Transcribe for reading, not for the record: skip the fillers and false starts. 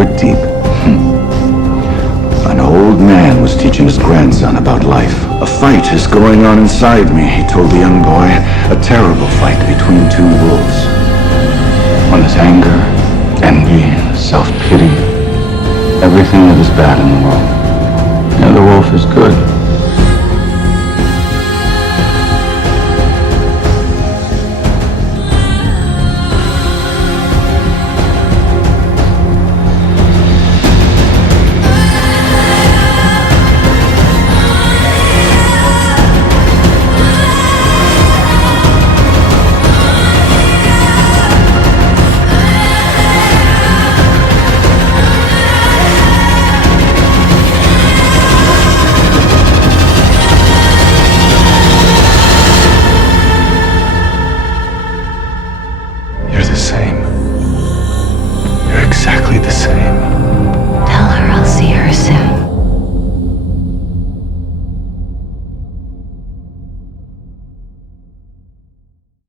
were deep. An old man was teaching his grandson about life. A fight is going on inside me, he told the young boy. A terrible fight between two wolves. One is anger, envy, self-pity. Everything that is bad in the world. The other wolf is good. You're the same. You're exactly the same.